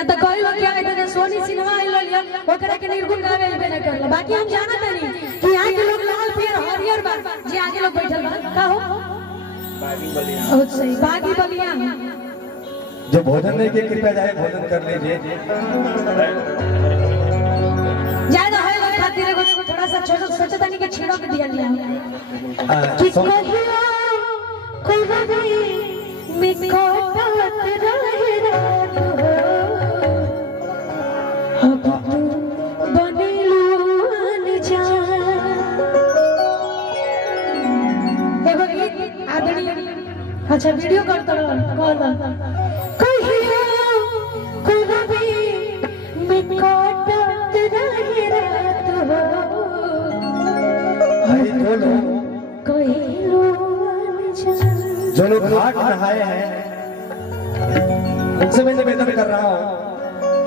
ना तो कोई लोग क्या कहते हैं सोनी सिनेमा आई लो लिया ओकरा के निर्गुण गावे ही बने कर बाकी हम जानत नहीं कि यहाँ के लोग लाल पियर हरियर बा जे आगे लोग बैठल बा का हो बागी बलिया बहुत सही बागी बलिया जो भोजन नहीं के कृपया जाए भोजन कर लीजिए ज्यादा है लोग खातिर को थोड़ा सा सोचता नहीं कि छेड़ो के दिया लिया कि कोई बाबी मिको तात रहे रात हो अब तू बनेलू अनजान एगो गीत आदरणीय अच्छा वीडियो करता कॉल कोई बाबी मिको तात रहे रात हो भाई बोलो कोहिलू अनजान जो लोग घाट नहाए हैं उनसे मैं निवेदन कर रहा हूँ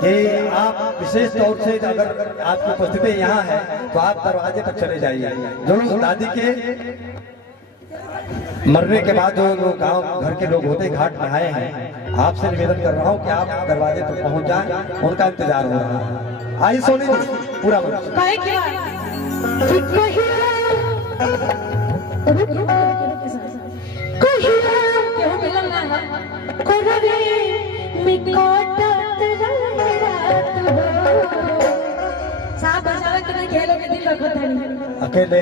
कि आप विशेष तौर से अगर आपकी उपस्थिति यहाँ है तो आप दरवाजे पर चले जाइए। जो लोग दादी के मरने के बाद जो लोग गांव घर के लोग होते घाट नहाए हैं आपसे निवेदन कर रहा हूँ कि आप दरवाजे पर पहुँच जाएं, उनका इंतजार हो रहा है। आइए सोनी जी पूरा अकेले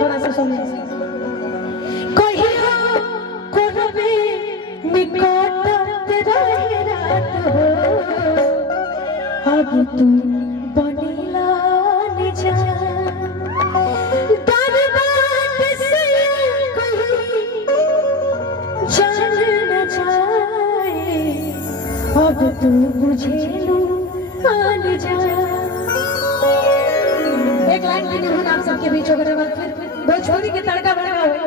थोड़ा सा सुनिए अब तू बनीला अब तू मुझे लू आन जा एक लाइन की आप सबके बीच होकर फिर दो छोरी के तड़का बना हुआ